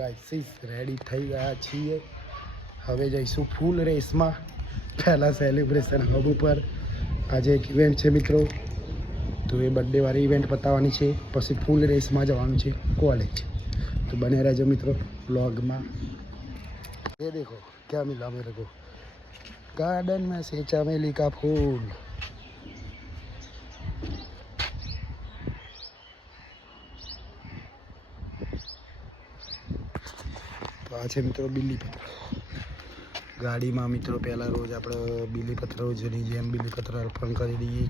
Guys ready થઈ ગયા છીએ. હવે જઈશું ફૂલ રેસમાં. પહેલાં સેલિબ્રેશન હબ ઉપર આજે એક ઇવેન્ટ છે મિત્રો, તો એ બર્થડે વાળી ઇવેન્ટ પતાવવાની છે, પછી ફૂલ રેસમાં જવાનું છે કોલેજ. તો બને રહેજો મિત્રો ब्लॉग ये देखो क्या मिला मेरे को, गार्डन में से चमेली का फूल. તો આ છે મિત્રો બીલીપત્ર. ગાડીમાં મિત્રો પહેલાં રોજ આપણે બીલીપત્ર રોજની જેમ બીલીપત્ર અર્પણ કરી દઈએ.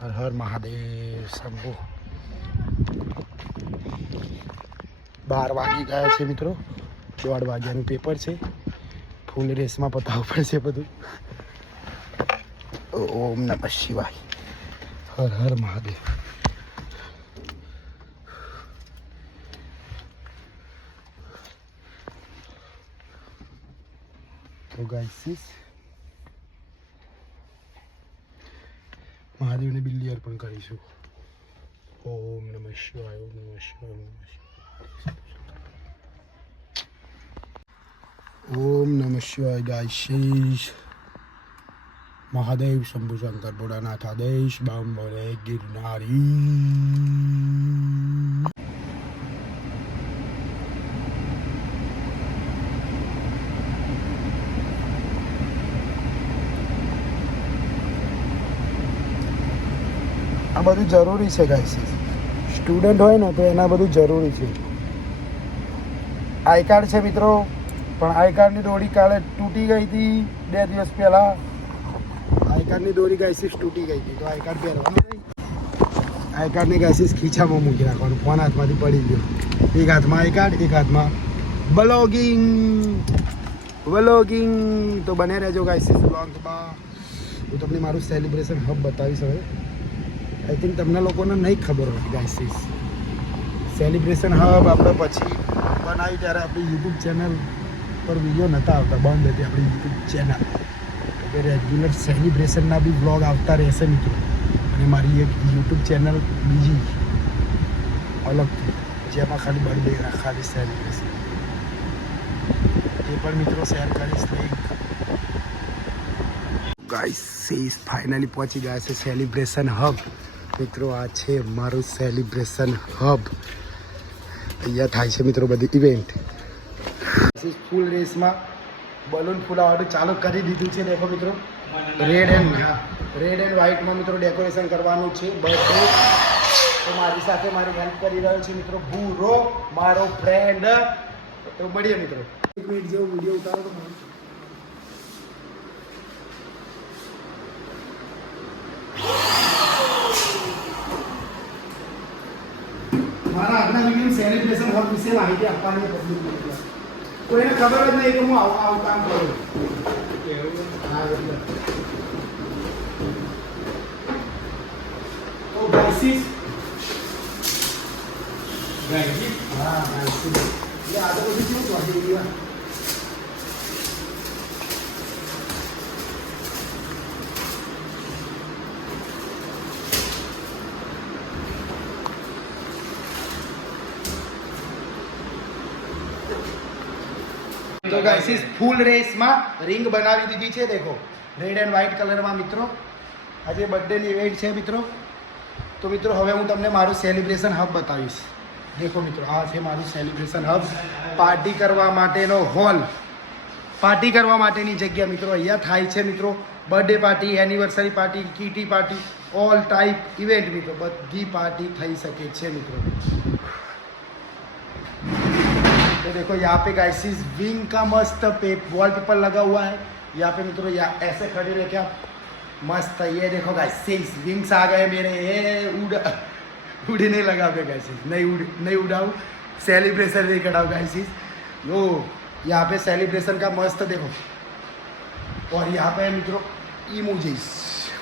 હર હર મહાદેવ શંભુ. 12 વાગી ગયા છે મિત્રો, 1:30 વાગ્યાનું પેપર છે. ફૂલ રેસમાં પતાવવું પડશે બધું. ઓમ નમઃ શિવાય, હર હર મહાદેવ. તો ગાઈસ મહાદેવને બિલ્લી અર્પણ કરીશું. ઓમ નમઃ શિવાય, ઓમ નમઃ શિવાય, ઓમ નમઃ શિવાય. ઓમ નમઃ શિવાય ગાઈસ. મહાદેવ શંભુ શંકર ભોળાનાથ આદેશ બામ બોલે ગિરનારી. આ બધું જરૂરી છે ગાઈસ. સ્ટુડન્ટ હોય ને તો એના બધું જરૂરી છે. આઈ કાર્ડ છે મિત્રો, પણ આઈ કાર્ડની દોરી કાલે તૂટી ગઈ હતી 2 દિવસ પહેલાં. આઈ કાર્ડની દોરી ગાઈસીસ તૂટી ગઈ હતી, તો આઈ કાર્ડ પહેરવાનું નહીં. આઈ કાર્ડને ગાઈસીસ ખીચામાં મૂકી રાખવાનું, ફોન હાથમાંથી પડી ગયો. એક હાથમાં આઈ કાર્ડ, એક હાથમાં બ્લોગિંગ. તો બને રહેજો ગાઈસીસ બ્લોગમાં. હું તમને મારું સેલિબ્રેશન હબ બતાવીશ. હવે આઈ થિંક તમને લોકોને નહીં ખબર હોય ગાઈસીસ. સેલિબ્રેશન હબ આપણે પછી બનાવી ત્યારે આપણી યુટ્યુબ ચેનલ પર વિડીયો નહોતા આવતા, બંધ હતી આપણી યુટ્યુબ ચેનલ. કે રેગ્યુલર સેલિબ્રેશનના બી બ્લોગ આવતા રહેશે મિત્રો. અને મારી એક યુટ્યુબ ચેનલ બીજી અલગથી, જેમાં ખાલી બર્થડે ખાલી સેલિબ્રેશન, એ પણ મિત્રો શેર કરીશ લિંક. ગાઈસ ફાઇનલી પહોંચી ગયા છે સેલિબ્રેશન હબ મિત્રો. આ છે મારું સેલિબ્રેશન હબ. અહીંયા થાય છે મિત્રો બધી ઇવેન્ટ. ફૂલ રેસમાં બલૂન ફૂલાવાનું ચાલુ કરી દીધું છે. દેખો મિત્રો, રેડ એન્ડ વ્હાઇટમાં મિત્રો ડેકોરેશન કરવાનું છે બર્થડે. તો મારી સાથે મારી હેલ્પ કરી રહ્યો છે મિત્રો ભૂરો, મારો ફ્રેન્ડ. તો મળીએ મિત્રો. 1 મિનિટ જેવો વિડીયો ઉતારો તો મારા આજના વિડીયો સેલિબ્રેશન હબ વિશે માહિતી આપવાની પબ્લિક. કોઈને ખબર જ નહીં કે હું આવું કામ કરું. હા એટલે તો ગાઈસીસ હા ગાઈસીસ એટલે આ તો બધું કેવું વાગી ગયું. તો ગાઈસીસ ફૂલ રેસમાં રિંગ બનાવી દીધી છે. દેખો રેડ એન્ડ વ્હાઇટ કલરમાં મિત્રો. આજે બર્થડેની ઇવેન્ટ છે મિત્રો. તો મિત્રો હવે હું તમને મારું સેલિબ્રેશન હબ બતાવીશ. દેખો મિત્રો, આ છે મારું સેલિબ્રેશન હબ. પાર્ટી કરવા માટેનો હોલ, પાર્ટી કરવા માટેની જગ્યા મિત્રો અહીંયા થાય છે મિત્રો. Birthday party, anniversary party, kitty party, all type event મિત્રો. બધી પાર્ટી થઈ શકે છે મિત્રો. तो देखो यहाँ पे गाइसिस विंग का मस्त वॉलपेपर लगा हुआ है यहाँ पे मित्रों. यहाँ ऐसे खड़े रहे क्या मस्त. ये देखो गाइसिस विंग्स आ गए मेरे. उड़ने लगा पे गाइसिस. नहीं उड़ाऊँ, सेलिब्रेशन नहीं कराऊँ गाइसिस. यो यहाँ पे सेलिब्रेशन का मस्त देखो. और यहाँ पे मित्रों इमोजीज.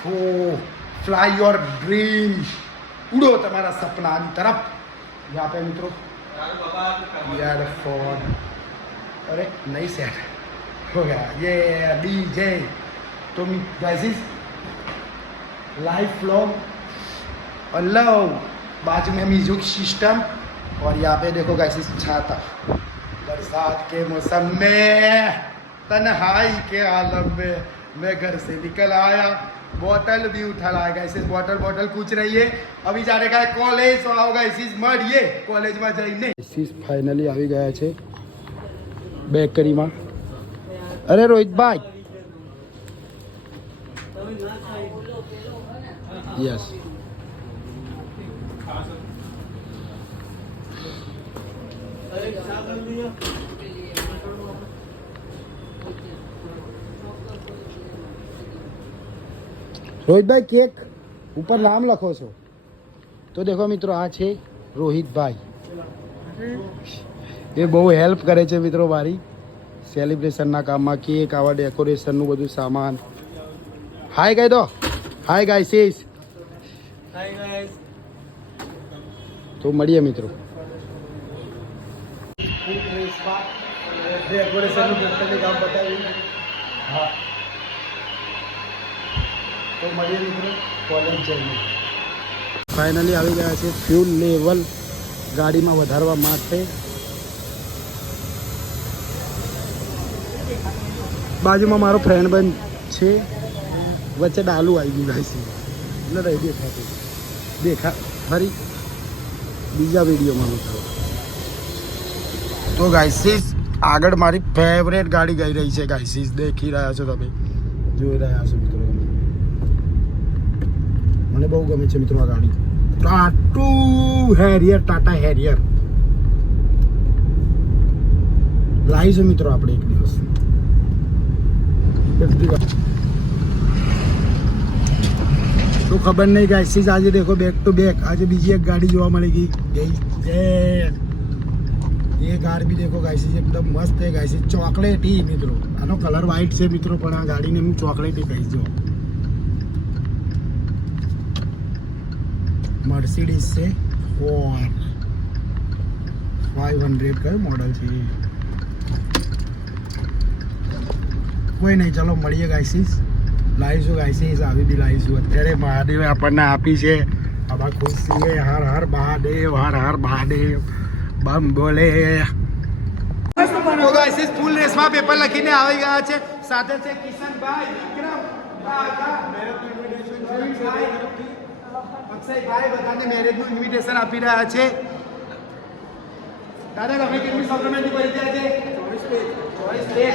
हो फ्लाई योर ड्रीम, उड़ो तुम्हारा सपना की तरफ. यहाँ पे मित्रों ईयरफोन, अरे नहीं सेट हो गया ये डीजे. तो गाइस लाइव व्लॉग अल्लाह बाजू में म्यूजिक सिस्टम और यहाँ पे देखो गाइस छाता बरसात के मौसम में तन्हाई के आलम में मैं घर से निकल आया बोतल भी उठा लाया गाइस बोतल कुछ नहीं है अभी जाने का है कॉलेज तो आओ गाइस મળીએ કોલેજમાં જઈને ગાइस ફાઇનલી આવી ગયા છે બેકરીમાં અરે રોહિતભાઈ યસ રોહિતભાઈ કેક ઉપર નામ લખો છો તો દેખો મિત્રો આ છે રોહિતભાઈ એ બહુ હેલ્પ કરે છે મિત્રો મારી સેલિબ્રેશનના કામમાં કેક આવા ડેકોરેશનનું બધું સામાન હાય કહી દો હાય ગાઈસ હાય ગાઈસ તો મળીએ મિત્રો ડેકોરેશનનું કામ બતાવ્યું હા તો મળીએ મિત્રો કોલેજ જઈને ફાઇનલી આવી ગયા છે ફ્યુલ લેવલ ગાડીમાં વધારવા માટે બાજુમાં મારો ફ્રેન્ડ બન છે વચ્ચે ડાલુ આવી ગયું ગાઈસ એટલે રહી દેખાતું દેખા ફરી બીજા વિડીયોમાં મિત્રો તો ગાઈસીસ આગળ મારી ફેવરેટ ગાડી ગઈ રહી છે ગાઈસીસ દેખી રહ્યા છો તમે જોઈ રહ્યા છો મિત્રો મને બહુ ગમે છે મિત્રો આ ગાડી ટાટા હેરિયર લાવીશું મિત્રો આપણે એક દિવસ તો ખબર નહીં ગાઈસીસ આજે દેખો બેક ટુ બેક આજે બીજી એક ગાડી જોવા મળી ગઈ ये कार भी देखो गाइस एकदम मस्त है गाइस चॉकलेटी मित्रों आनो कलर व्हाइट છે મિત્રો પણ આ ગાડીને હું ચોકલેટી કહીશ જો મર્સિડીઝ છે ઓર 500 કયું મોડલ છે કોઈ નહીં ચલો મળીએ ગાઈસીસ લાવીશું ગાઈસીસ આવી બી લાવીશું અત્યારે મહાદેવે આપણને આપી છે આમાં ખુશ છીએ હર હર મહાદેવ હર હર મહાદેવ બમ બોલે તો ગાઈસ ફૂલ રેસમાં પેપર લખીને આવી ગયા છે સાથે છે કિશનભાઈ વિક્રમ અક્ષયભાઈ બધાને મેરેજનું ઇન્વિટેશન આપી રહ્યા છે દાદા તમે કેટલી સપ્લિમેન્ટની પરીક્ષા છે 24 પેજ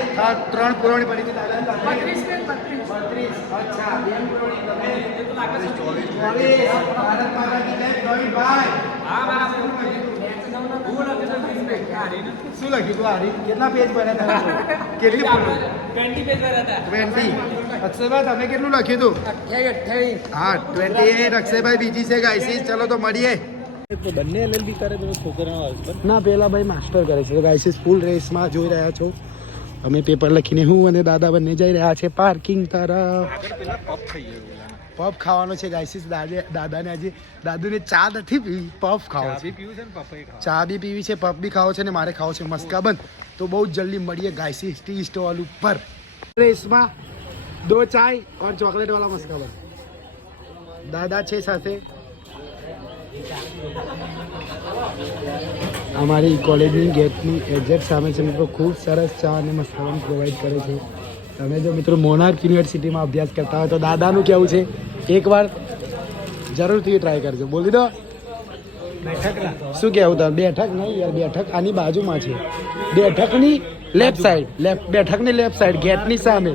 3 પુરવણી પરીક્ષા દાદા 32 અચ્છા બેન પુરવણી તમે એ તો લાગે છે 24 ભારત માતા કી જય પ્રવીણભાઈ હા મારા શું લખ્યું તું હારી કેટલા પેજ ભર્યા હતા કેટલી 20 પેજ ભર્યા હતા 20 અક્ષયભાઈ તમે કેટલું લખ્યું તું 28 હા 28 અક્ષયભાઈ બીજી છે ગાઈસીસ ચલો તો મળીએ બંને એલએલબી કરે તો છોકરાનો હસબન્ડ ના પેલા ભાઈ માસ્ટર કરે છે ગાઈસીસ ફૂલ રેસમાં જોઈ રહ્યા છો અમે પેપર લખીને હું અને દાદા બંને જઈ રહ્યા છે પાર્કિંગ તરફ પફ ખાવાનો છે ગાઈસીસ દાદાને આજે દાદુને ચા નથી પીવી પફ ખાવો છે ચા બી પીવી છે પફ બી ખાવો છે ને મારે ખાવો છે મસ્કાબન તો બહુ જલ્દી મળીએ ગાઈસીસ ટી સ્ટોલ ઉપર રેસમાં 2 ચાય और ચોકલેટ वाला મસ્કાબન દાદા છે સાથે અમારી કોલેજની ગેટની એક્ઝેક્ટ સામે છે મિત્રો ખૂબ સરસ ચા અને મસ્કાબન પ્રોવાઈડ કરે છે તમે જો મિત્રો મોનાર્ક યુનિવર્સિટીમાં અભ્યાસ કરતા હોય તો દાદાનું કેવું છે એકવાર જરૂરથી ટ્રાય કરજો બોલી દો શું કહેવું તમે બેઠક નહીં યાર બેઠક આની બાજુમાં છે બેઠકની લેફ્ટ સાઈડ બેઠકની લેફ્ટ સાઈડ ગેટની સામે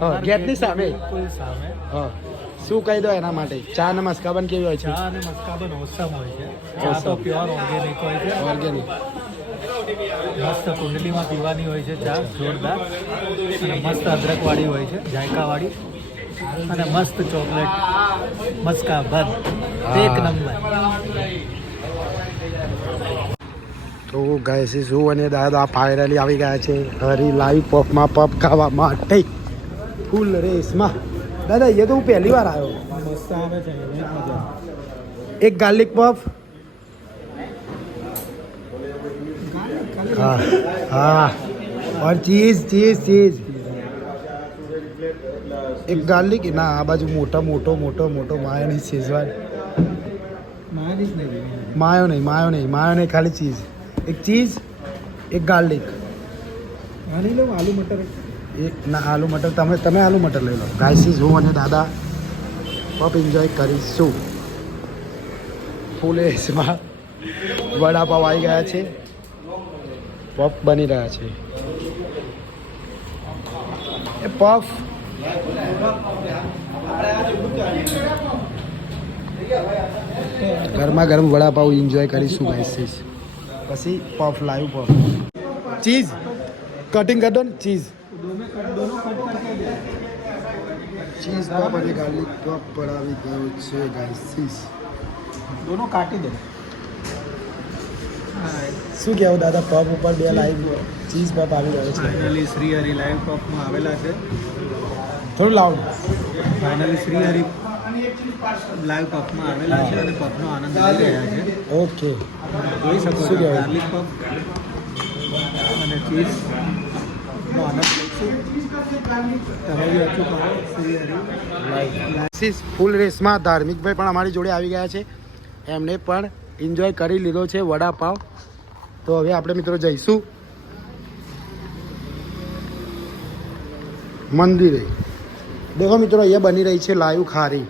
હા ગેટની સામે હા શું કહી દો એના માટે ચા અને મસ્કાબન કેવી હોય છે ચા અને મસ્કાબન ઓસમ હોય છે ચા તો પ્યોર ઓર્ગેનિક હોય છે ઓર્ગેનિક મસ્ત કુંડલીમાં પીવાની હોય છે ચા જોરદાર અને મસ્ત અદરકવાળી હોય છે જાયકાવાળી અને મસ્ત ચોકલેટ મસ્કાબન એક નંબર તો ગાઈસીસ હું અને દાદા ફાઇનલી આવી ગયા છે હરી લાઈવ પફમાં પફ ખાવા માટે ફૂલ રેસમાં દાદા ये तो હું પહેલી વાર આવ્યો મસ્ત આવે છે મજા एक गार्लिक पफ हाँ हाँ और चीज चीज चीज એક ગાર્લિક ના આ બાજુ મોટો માયોનીઝ શેઝવાન માયો નહીં ખાલી ચીઝ એક ચીઝ એક ગાર્લિક આલુ મટર એક ના આલુ મટર તમે આલુ મટર લઈ લો ગાઈસીસ હું અને દાદા પપ એન્જોય કરીશું ફૂલ એસમાં વડાપાવ આવી ગયા છે પફ બની રહ્યા છે એ પફ ગરમા ગરમ વડાપાવ એન્જોય કરીશું ગાઈસીસ પછી puff live puff cheese cutting कर दो ना चीज़ चीज़ पॉप અને ગાર્લિક પફ પડાવી ગયું છે ગાઈસીસ દોનો કાટી દો શું કહેવું દાદા પફ ઉપર બે લાઈવ ચીઝ પફ આવી રહ્યો છે ફાઇનલી શ્રી હરિ લાઈવ પફમાં આવેલા છે થોડું loud finally Shri Hari live પફમાં આવેલા છે અને પફનો આનંદ લઈ રહ્યા છે ઓકે જોઈ શકો શું છો કહેવાય? ગાર્લિક પફ અને ચીઝનો આનંદ લઈશું તમે બી અચૂક આવો શ્રી હરિ ગાઈસીસ ફૂલ રેસમાં ધાર્મિકભાઈ પણ અમારી જોડે આવી ગયા છે એમને પણ એન્જોય કરી લીધો છે વડાપાવ તો હવે આપણે મિત્રો જઈશું મંદિરે દેખો મિત્રો અહીંયા બની રહી છે લાઈવ ખારી